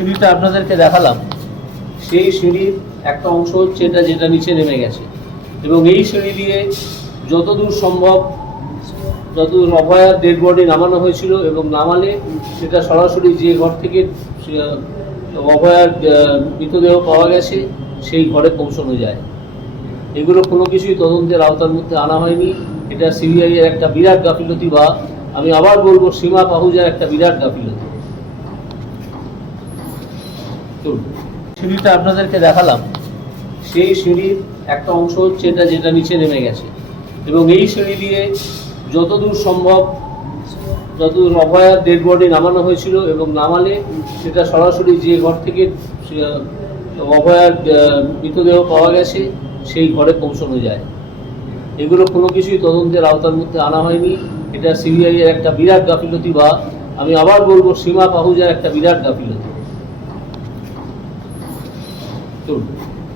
সিঁড়িটা আপনাদেরকে দেখালাম, সেই সিঁড়ির একটা অংশ হচ্ছে এটা, যেটা নিচে নেমে গেছে, এবং এই সিঁড়ি দিয়ে যতদূর সম্ভব, যতদূর অভয়ার ডেড বডি নামানো হয়েছিল, এবং নামালে সেটা সরাসরি যে ঘর থেকে অভয়ার মৃতদেহ পাওয়া গেছে সেই ঘরে পৌঁছানো যায়। এগুলো কোনো কিছুই তদন্তের আওতার মধ্যে আনা হয়নি। এটা সিবিআই এর একটা বিরাট গাফিলতি, বা আমি আবার বলবো সীমা পাহুজার একটা বিরাট গাফিলতি। সিঁড়িটা আপনাদেরকে দেখালাম, সেই সিঁড়ির একটা অংশ হচ্ছে এটা, যেটা নিচে নেমে গেছে, এবং এই সিঁড়ি দিয়ে যতদূর সম্ভব, যতদূর অভয়ার ডেড বডি নামানো হয়েছিল, এবং নামালে সেটা সরাসরি যে ঘর থেকে অভয়ার মৃতদেহ পাওয়া গেছে সেই ঘরে পৌঁছানো যায়। এগুলো কোনো কিছুই তদন্তের আওতার মধ্যে আনা হয়নি। এটা সিবিআই এর একটা বিরাট গাফিলতি, বা আমি আবার বলবো সীমা পাহুজার একটা বিরাট গাফিলতি।